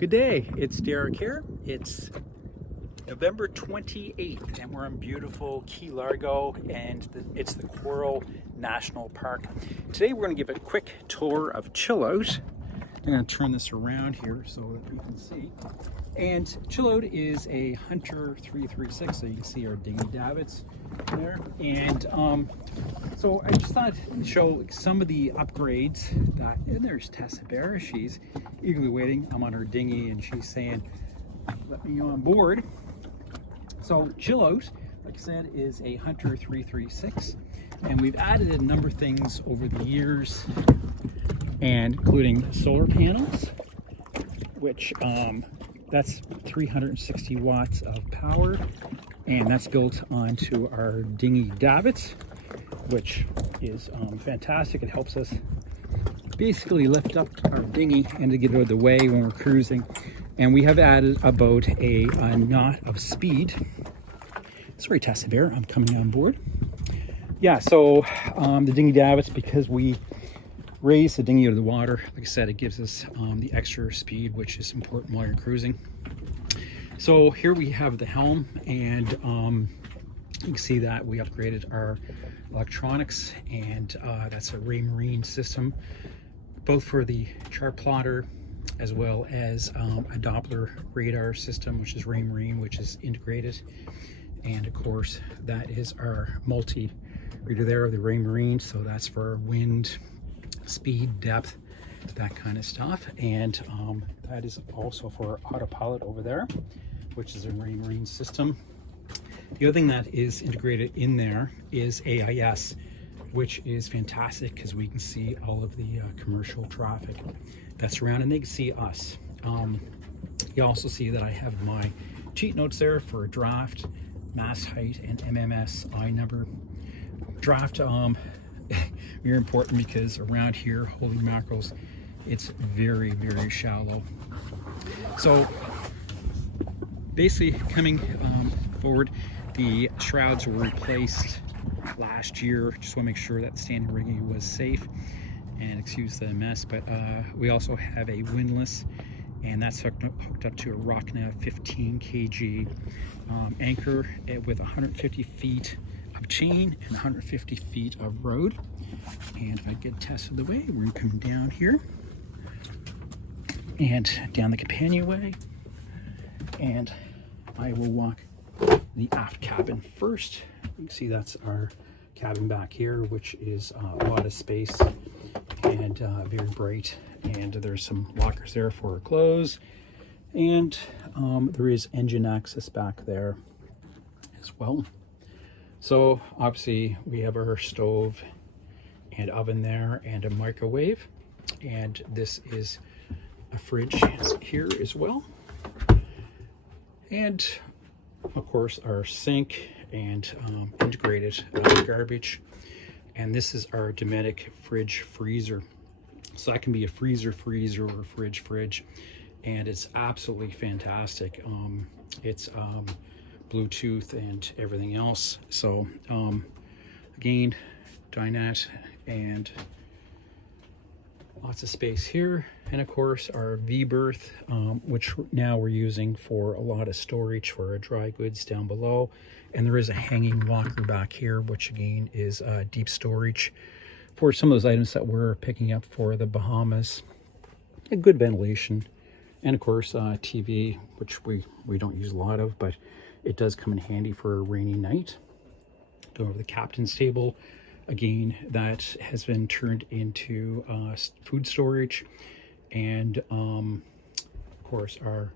Good day, it's Derek here. It's November 28th and we're in beautiful Key Largo and it's the Coral National Park. Today we're going to give a quick tour of Chill Out. I'm going to turn this around here so that you can see. And Chill Out is a Hunter 336, so you can see our dinghy davits there. And so I just thought to show some of the upgrades that, and there's Tessa Bear, she's eagerly waiting. I'm on her dinghy and she's saying, let me on board. So Chill Out, like I said, is a Hunter 336, and we've added a number of things over the years, and including solar panels, which that's 360 watts of power, and that's built onto our dinghy davits, which is fantastic. It helps us basically lift up our dinghy and to get out of the way when we're cruising. And we have added about a knot of speed. Sorry, Tessa Bear, I'm coming on board. Yeah, so the dinghy davits, because we raise the dinghy out of the water, like I said, it gives us the extra speed, which is important while you're cruising. So here we have the helm, and you can see that we upgraded our electronics, and that's a Ray Marine system, both for the chart plotter as well as a Doppler radar system, which is Ray Marine, which is integrated. And of course, that is our multi-reader there, the Ray Marine. So that's for wind, speed, depth, that kind of stuff. And that is also for autopilot over there, which is a Ray Marine system. The other thing that is integrated in there is AIS, which is fantastic because we can see all of the commercial traffic that's around, and they can see us. You also see that I have my cheat notes there for draft, mast height, and MMSI number. Draft, very important because around here, holy mackerels, it's very, very shallow. So basically coming forward, the shrouds were replaced last year. Just want to make sure that standing rigging was safe, and excuse the mess, but we also have a windlass, and that's hooked up to a Rockna 15 kg anchor with 150 feet of chain and 150 feet of road. And if I get tested the way, we're coming down here and down the companionway, and I will walk the aft cabin first. You can see that's our cabin back here, which is a lot of space and very bright, and there's some lockers there for our clothes, and there is engine access back there as well. So obviously we have our stove and oven there and a microwave, and this is a fridge here as well, and of course our sink and integrated garbage. And this is our Dometic fridge freezer. So that can be a freezer or a fridge, and it's absolutely fantastic. It's Bluetooth and everything else. So again, dinette, and lots of space here. And of course our V-berth, which now we're using for a lot of storage for our dry goods down below. And there is a hanging locker back here, which again is deep storage for some of those items that we're picking up for the Bahamas. A good ventilation, and of course TV, which we don't use a lot of, but it does come in handy for a rainy night. Go over the captain's table. Again, that has been turned into food storage, and of course our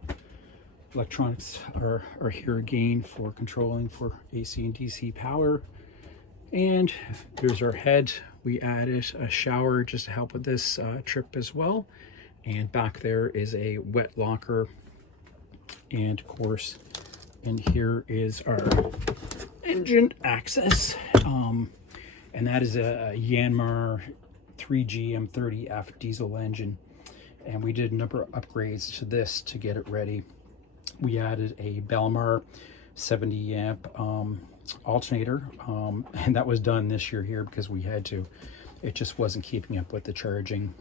electronics are here again for controlling for AC and DC power. And here's our head. We added a shower just to help with this trip as well. And back there is a wet locker. And of course, in here is our engine access. And that is a Yanmar 3G M30F diesel engine. And we did a number of upgrades to this to get it ready. We added a Belmar 70 amp alternator, and that was done this year here because we had to. It just wasn't keeping up with the charging.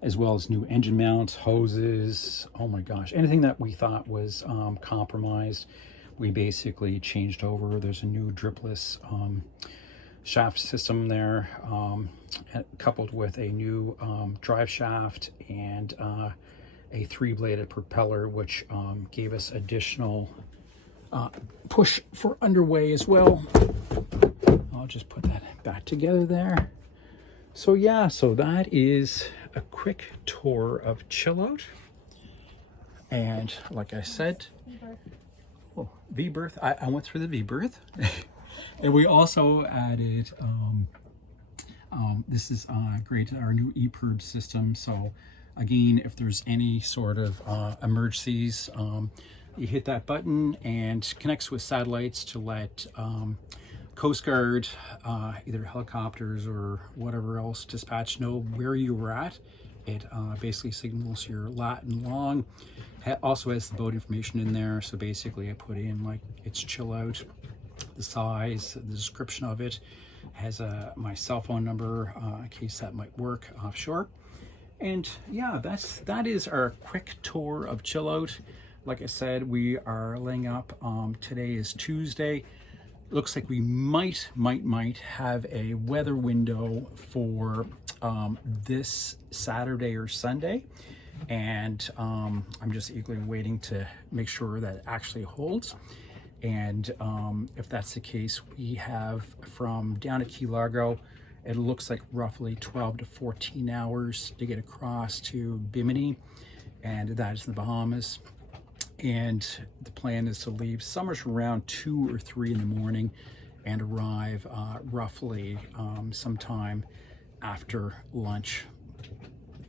as well as new engine mounts, hoses. Oh my gosh, anything that we thought was compromised, we basically changed over. There's a new dripless shaft system there, coupled with a new drive shaft and a 3-bladed propeller, which gave us additional push for underway as well. I'll just put that back together there. So yeah, so that is a quick tour of Chill Out. And like I said, V-berth. I went through the V-berth. And we also added, this is great, our new EPIRB system. So again, if there's any sort of emergencies, you hit that button and connects with satellites to let Coast Guard, either helicopters or whatever else dispatch, know where you were at. It basically signals your lat and long. Also has the boat information in there. So basically I put in like it's Chill Out, the size, the description of it, has my cell phone number in case that might work offshore. And yeah, that is our quick tour of Chill Out. Like I said, we are laying up. Today is Tuesday. Looks like we might have a weather window for this Saturday or Sunday. And I'm just eagerly waiting to make sure that it actually holds. And if that's the case, we have from down at Key Largo, it looks like roughly 12 to 14 hours to get across to Bimini, and that is the Bahamas. And the plan is to leave somewhere around 2 or 3 in the morning and arrive roughly sometime after lunch,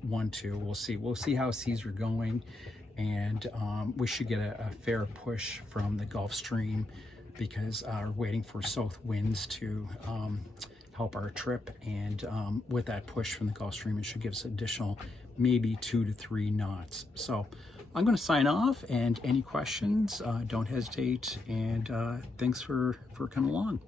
1, 2. We'll see how seas are going. And we should get a fair push from the Gulf Stream because we're waiting for south winds to help our trip. And with that push from the Gulf Stream, it should give us additional maybe 2 to 3 knots. So I'm going to sign off, and any questions, don't hesitate. And thanks for coming along.